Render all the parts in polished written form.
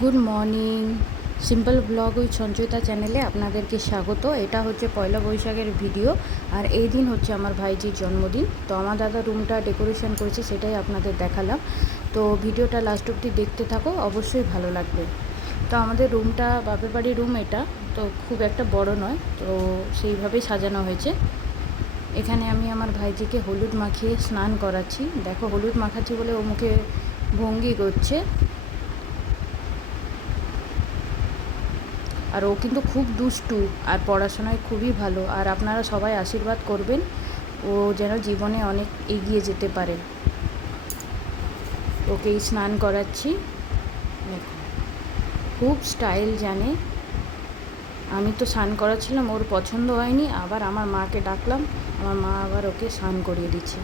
Good morning. Simple blog with Sanchayita চ্যানেলে আপনাদেরকে স্বাগত। এটা হচ্ছে পয়লা বৈশাখের ভিডিও, আর এই দিন হচ্ছে আমার ভাইজির জন্মদিন। তো আমার দাদা রুমটা ডেকোরেশন করেছে, সেটাই আপনাদের দেখালাম। তো ভিডিওটা লাস্ট অবধি দেখতে থাকো, অবশ্যই ভালো লাগবে। তো আমাদের রুমটা বাপের বাড়ির রুম, এটা তো খুব একটা বড় নয়, তো সেইভাবেই সাজানো হয়েছে। এখানে আমি আমার ভাইজিকে হলুদ মাখিয়ে স্নান করাচ্ছি। দেখো, হলুদ মাখাচ্ছি বলে ও মুখে ভঙ্গি করছে। আর ও কিন্তু খুব দুষ্টু, আর পড়াশোনায় খুবই ভালো। আর আপনারা সবাই আশীর্বাদ করবেন, ও যেন জীবনে অনেক এগিয়ে যেতে পারে। ওকেই স্নান করাচ্ছি। দেখো, খুব স্টাইল জানে। আমি তো স্নান করাচ্ছিলাম, ওর পছন্দ হয়নি, আবার আমার মাকে ডাকলাম। আমার মা আবার ওকে স্নান করিয়ে দিচ্ছে।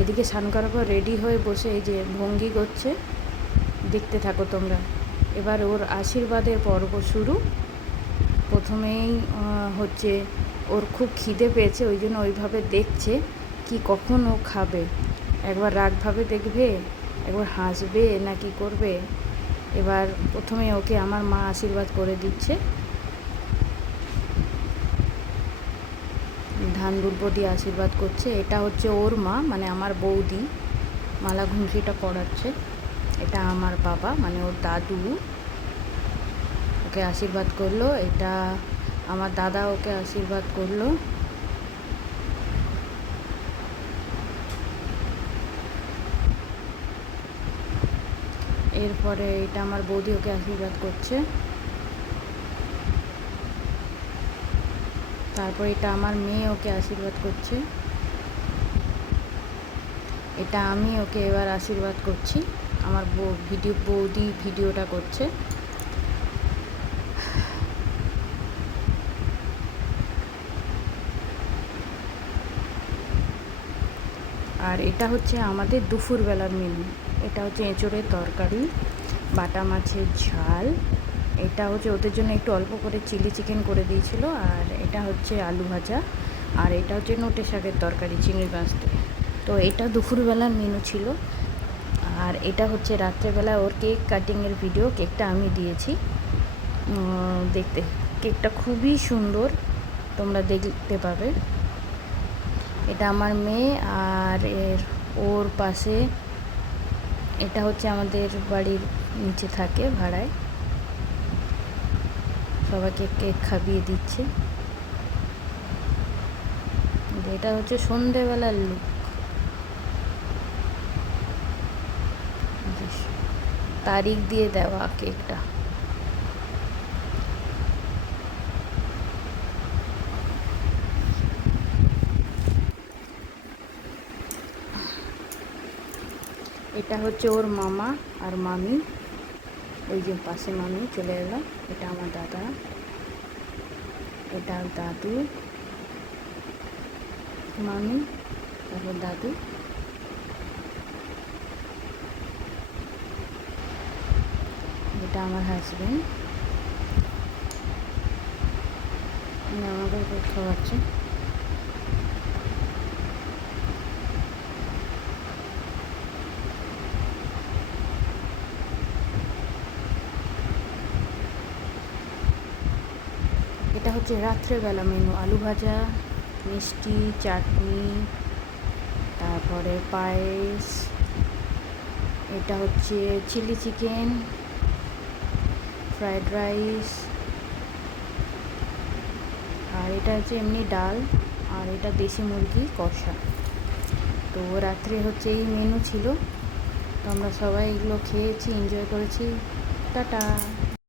এদিকে স্নান করার পর রেডি হয়ে বসে এই যে ভঙ্গি করছে, দেখতে থাকো তোমরা। এবার ওর আশীর্বাদের পর্ব শুরু। প্রথমেই হচ্ছে ওর খুব খিদে পেয়েছে, ওই জন্য ওইভাবে দেখছে কি কখন ও খাবে। একবার রাগভাবে দেখবে, একবার হাসবে, না কি করবে। এবার প্রথমে ওকে আমার মা আশীর্বাদ করে দিচ্ছে, ধান দুর্ব দিয়ে আশীর্বাদ করছে। এটা হচ্ছে ওর মা, মানে আমার বৌদি, মালা ঘুমসিটা পড়াচ্ছে। এটা আমার বাবা, মানে ওর দাদু, ওকে আশীর্বাদ করলো। এটা আমার দাদা ওকে আশীর্বাদ করলো। এরপরে এটা আমার বৌদি ওকে আশীর্বাদ করছে। তারপর এটা আমার মেয়ে ওকে আশীর্বাদ করছে। এটা আমি ওকে এবার আশীর্বাদ করছি। আমার বৌদি ভিডিওটা করছে। আর এটা হচ্ছে আমাদের দুপুরবেলার মেনু। এটা হচ্ছে এঁচোড়ের তরকারি, বাটা মাছের ঝাল। এটা হচ্ছে ওদের জন্য একটু অল্প করে চিলি চিকেন করে দিয়েছিল। আর এটা হচ্ছে আলু ভাজা। আর এটা হচ্ছে নোটে শাকের তরকারি চিংড়ি মাছ দিয়ে। তো এটা দুপুরবেলার মেনু ছিল। আর এটা হচ্ছে রাত্রেবেলা ওর কেক কাটিংয়ের ভিডিও। কেকটা আমি দিয়েছি দেখতে। কেকটা খুবই সুন্দর, তোমরা দেখতে পাবে। এটা আমার মেয়ে। আর ওর পাশে এটা হচ্ছে আমাদের বাড়ির নিচে থাকে ভাড়ায়, সবাইকে কেক খাইয়ে দিচ্ছে। এটা হচ্ছে সন্ধেবেলার লুক। তারিখ দিয়ে দেওয়া কেকটা। এটা হচ্ছে ওর মামা আর মামি, ওই যে পাশে মামি চলে এলো। এটা আমার দাদা, এটা দাদু, মামি, তারপর দাদু। এটা আমার হাজব্যান্ড, আমাকে খাওয়াচ্ছে। এটা হচ্ছে রাত্রেবেলা মেনু। আলু ভাজা, মিষ্টি, চাটনি, তারপরে পায়েস। এটা হচ্ছে চিলি চিকেন, ফ্রায়েড রাইস। আর এটা হচ্ছে এমনি ডাল। আর এটা দেশি মুরগি কষা। তো রাত্রে হচ্ছে এই মেনু ছিল। তো আমরা সবাই এগুলো খেয়েছি, এনজয় করেছি। টাটা।